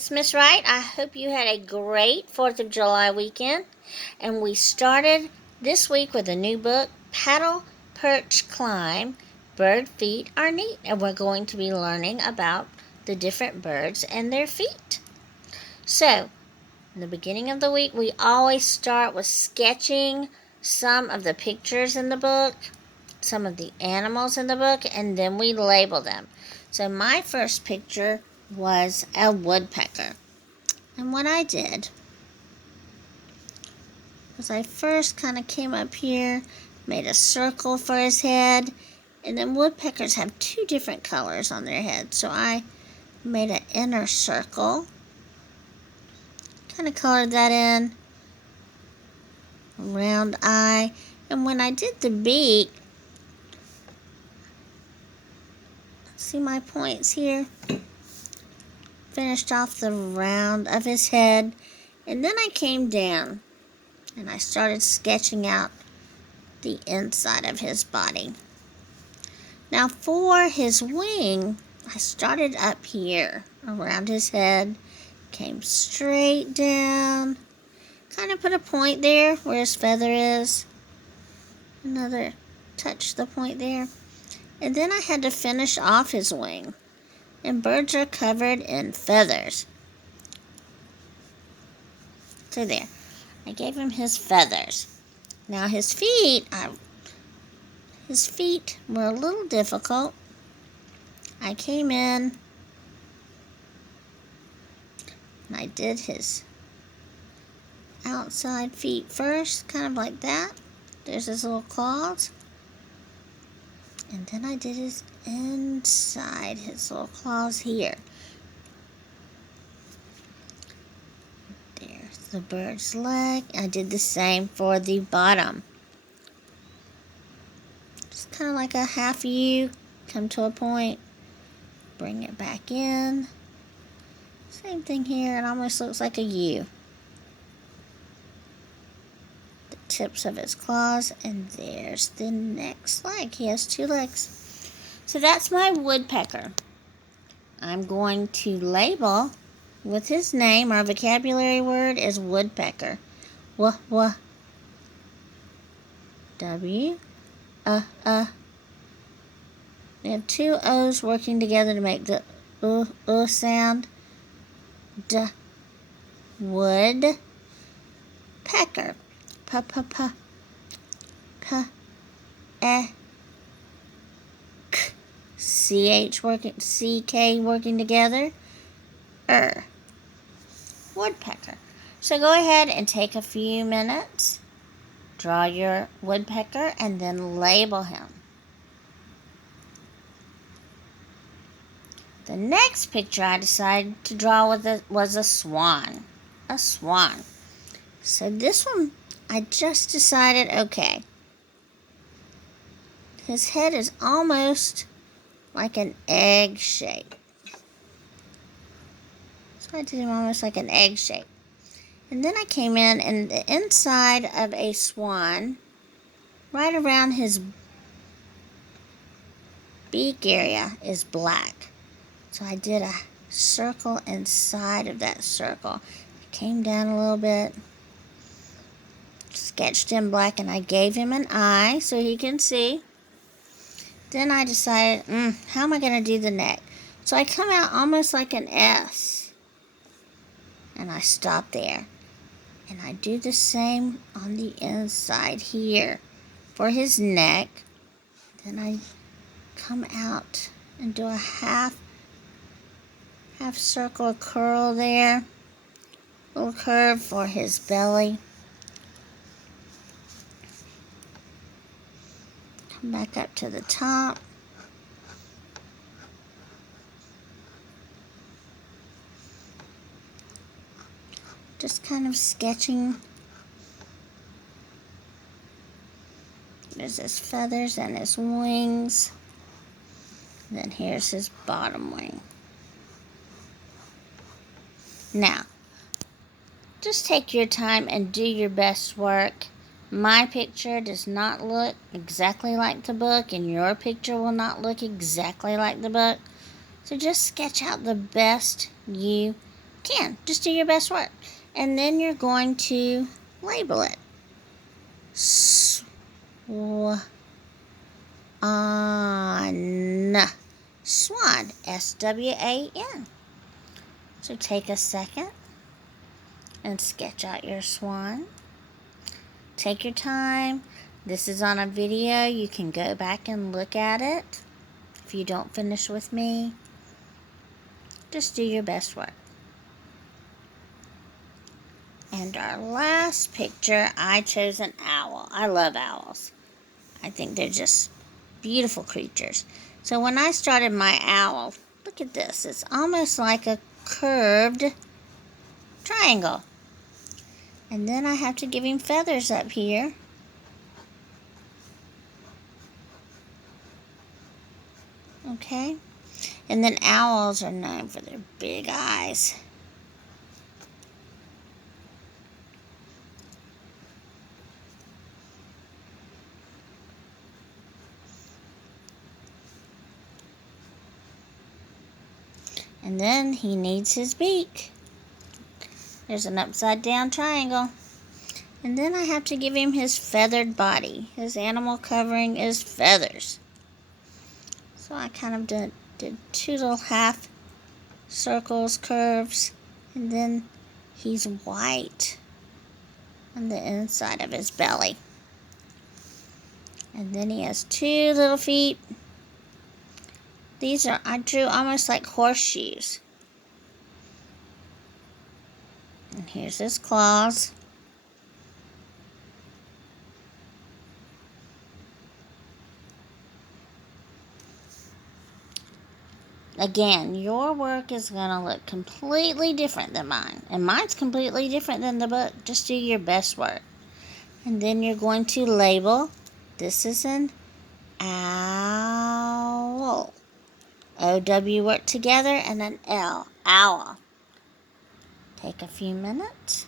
It's Miss Wright. I hope you had a great 4th of July weekend. And we started this week with a new book, Paddle, Perch, Climb, Bird Feet Are Neat. And we're going to be learning about the different birds and their feet. So, in the beginning of the week, we always start with sketching some of the pictures in the book, some of the animals in the book, and then we label them. So my first picture was a woodpecker. And what I did was I first kind of came up here, made a circle for his head, and then woodpeckers have two different colors on their head. So I made an inner circle, kind of colored that in, a round eye, and when I did the beak, see my points here? Finished off the round of his head, and then I came down and I started sketching out the inside of his body. Now for his wing, I started up here around his head, came straight down, kind of put a point there where his feather is, another touch the point there, and then I had to finish off his wing. And birds are covered in feathers. So there, I gave him his feathers. Now his feet were a little difficult. I came in and I did his outside feet first, kind of like that. There's his little claws. And then I did his inside, his little claws here. There's the bird's leg. I did the same for the bottom. Just kind of like a half U, come to a point, bring it back in. Same thing here, it almost looks like a U. The tips of his claws, and there's the next leg. He has two legs. So that's my woodpecker. I'm going to label with his name. Our vocabulary word is woodpecker. W. We have two O's working together to make the sound. Wood. Pecker. CH working, CK working together. Woodpecker. So go ahead and take a few minutes, draw your woodpecker, and then label him. The next picture I decided to draw was a swan. A swan. So this one, I just decided, okay, his head is almost like an egg shape. So I did him almost like an egg shape. And then I came in, and the inside of a swan, right around his beak area, is black. So I did a circle inside of that circle. I came down a little bit, sketched in black, and I gave him an eye so he can see. Then I decided, how am I going to do the neck? So I come out almost like an S. And I stop there. And I do the same on the inside here for his neck. Then I come out and do a half circle curl there. Little curve for his belly. Come back up to the top. Just kind of sketching. There's his feathers and his wings. And then here's his bottom wing. Now, just take your time and do your best work. My picture does not look exactly like the book, and your picture will not look exactly like the book. So just sketch out the best you can. Just do your best work. And then you're going to label it. Swan. Swan. S-W-A-N. So take a second and sketch out your swan. Take your time. This is on a video. You can go back and look at it. If you don't finish with me, just do your best work. And our last picture, I chose an owl. I love owls. I think they're just beautiful creatures. So when I started my owl, look at this. It's almost like a curved triangle. And then I have to give him feathers up here. Okay. And then owls are known for their big eyes. And then he needs his beak. There's an upside down triangle. And then I have to give him his feathered body. His animal covering is feathers. So I kind of did two little half circles, curves, and then he's white on the inside of his belly. And then he has two little feet. These are, I drew almost like horseshoes. And here's his claws. Again, your work is going to look completely different than mine. And mine's completely different than the book. Just do your best work. And then you're going to label, this is an owl. O-W work together, and an L, owl. Take a few minutes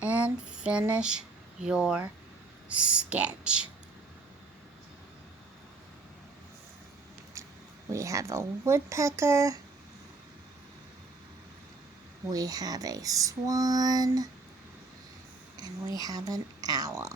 and finish your sketch. We have a woodpecker. We have a swan. And we have an owl.